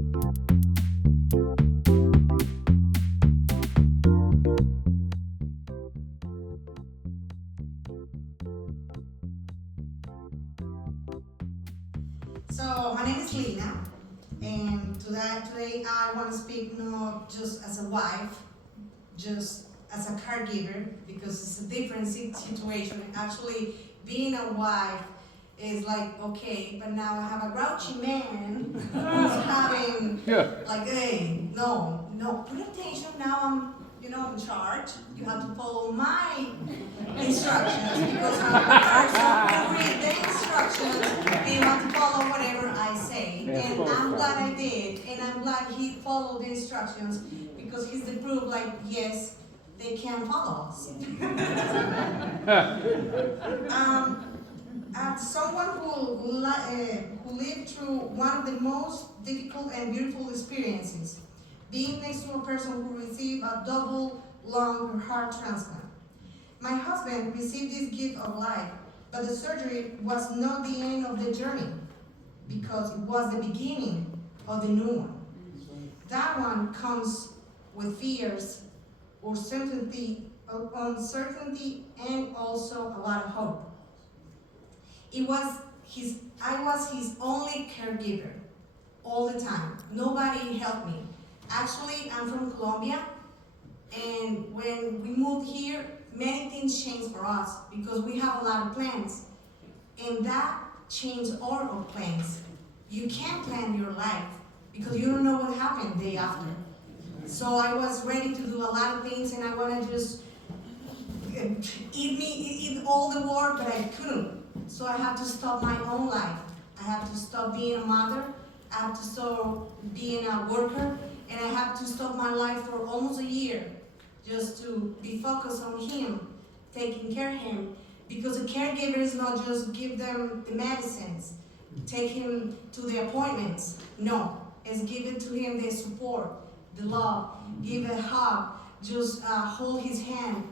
So my name is Lina, and today I want to speak not just as a wife, just as a caregiver, because it's a different situation. Actually, being a wife is like, okay, but now I have a grouchy man who's having, like, hey, no, put attention, now I'm, in charge. You have to follow my instructions, because I'm the person who read the instructions, and you have to follow whatever I say. And I'm glad I did, and I'm glad he followed the instructions, because he's the proof, like, yes, they can follow us. As someone who lived through one of the most difficult and beautiful experiences, being next to a person who received a double lung heart transplant. My husband received this gift of life, but the surgery was not the end of the journey, because it was the beginning of the new one. That one comes with fears, uncertainty, and also a lot of hope. I was his only caregiver all the time. Nobody helped me. Actually, I'm from Colombia, and when we moved here, many things changed for us because we have a lot of plans, and that changed all our plans. You can't plan your life because you don't know what happened the day after. So I was ready to do a lot of things, and I want to just eat all the work, but I couldn't. So I had to stop my own life. I had to stop being a mother. I had to stop being a worker, and I had to stop my life for almost a year just to be focused on him, taking care of him. Because a caregiver is not just give them the medicines, take him to the appointments. No, it's give it to him the support, the love, give a hug, just hold his hand.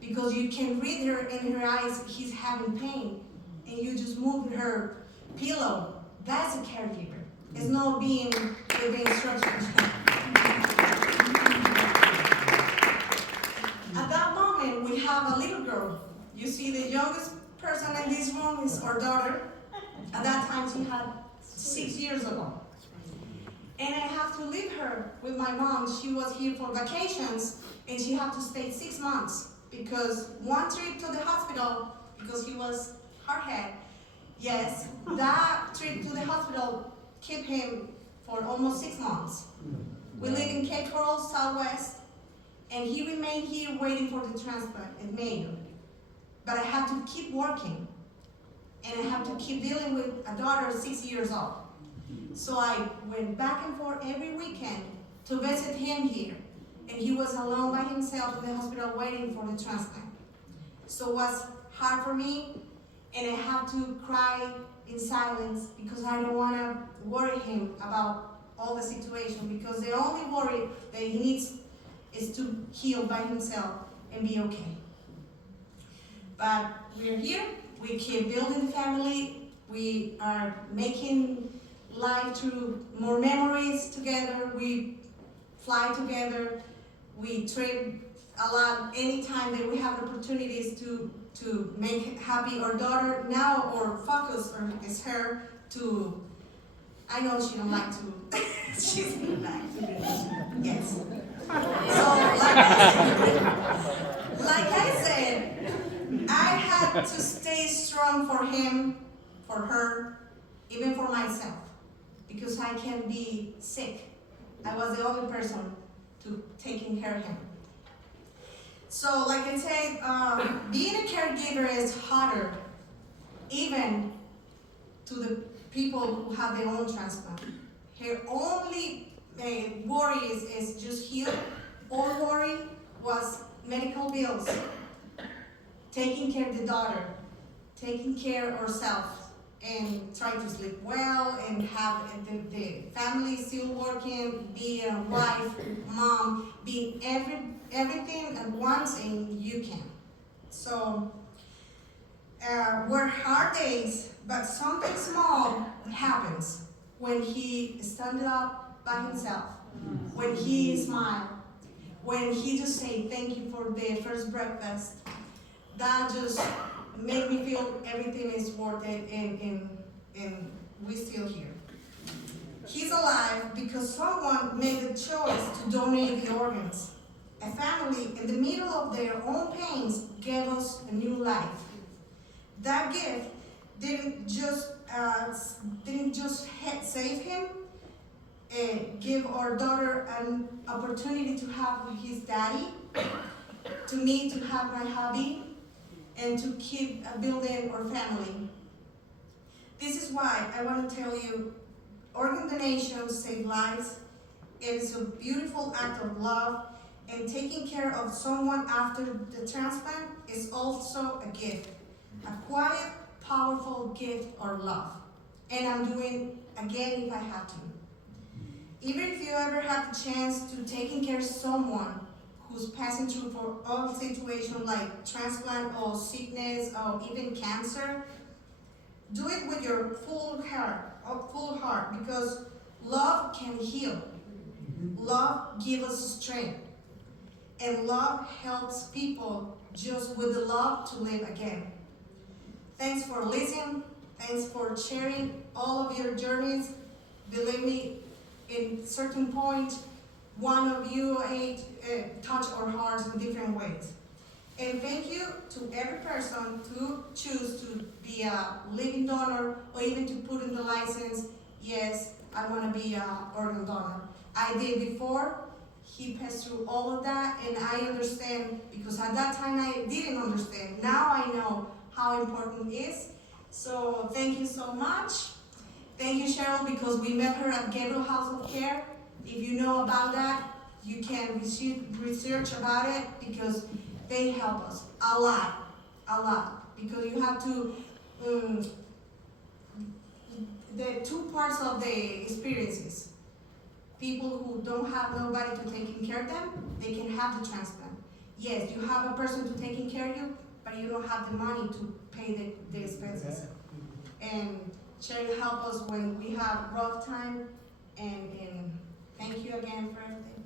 Because you can read her in her eyes, he's having pain, and you just move her pillow. That's a caregiver. It's not being given instructions. At that moment, we have a little girl. You see, the youngest person in this room is our daughter. At that time, she had 6 years ago. And I have to leave her with my mom. She was here for vacations, and she had to stay 6 months. Because one trip to the hospital, because he was hard-headed, yes, that trip to the hospital kept him for almost 6 months. We live in Cape Coral, Southwest, and he remained here waiting for the transplant in Mayo. But I had to keep working, and I have to keep dealing with a daughter 6 years old. So I went back and forth every weekend to visit him here. And he was alone by himself in the hospital waiting for the transplant. So it was hard for me, and I have to cry in silence because I don't want to worry him about all the situation, because the only worry that he needs is to heal by himself and be okay. But we're here, we keep building the family, we are making life through more memories together, we fly together, we trip a lot anytime that we have opportunities to make happy our daughter. Now our focus is her to, I know she don't like to, she's in the back. Yes. So like I said, I had to stay strong for him, for her, even for myself, because I can be sick. I was the only person to taking care of him. So like I said, being a caregiver is harder, even to the people who have their own transplant. Her only worry is just heal. Our worry was medical bills, taking care of the daughter, taking care of ourselves, and trying to sleep well, and have the family still working, be a wife, mom, be everything at once, and you can. So were hard days, but something small happens when he stood up by himself, when he smiled, when he just said thank you for the first breakfast, that just made me feel everything is worth it, and we're still here. He's alive because someone made the choice to donate the organs. A family in the middle of their own pains gave us a new life. That gift didn't just save him, give our daughter an opportunity to have his daddy, to me to have my hubby, and to keep building our family. This is why I want to tell you, organ donation saves lives. It is a beautiful act of love, and taking care of someone after the transplant is also a gift, a quiet, powerful gift of love. And I'm doing again if I have to. Even if you ever have the chance to taking care of someone who's passing through for all situations like transplant or sickness or even cancer, do it with your full heart, because love can heal. Love gives us strength. And love helps people just with the love to live again. Thanks for listening. Thanks for sharing all of your journeys. Believe me, in certain point, one of you touch our hearts in different ways. And thank you to every person to choose to be a living donor or even to put in the license, yes, I want to be an organ donor. I did before. He passed through all of that, and I understand, because at that time I didn't understand. Now I know how important it is. So thank you so much. Thank you, Cheryl, because we met her at Gabriel House of Care. If you know about that, you can research about it, because they help us a lot. Because you have to, the two parts of the experiences. People who don't have nobody to taking care of them, they can have the transplant. Yes, you have a person to taking care of you, but you don't have the money to pay the expenses. And Cheryl help us when we have rough time, and thank you again for everything.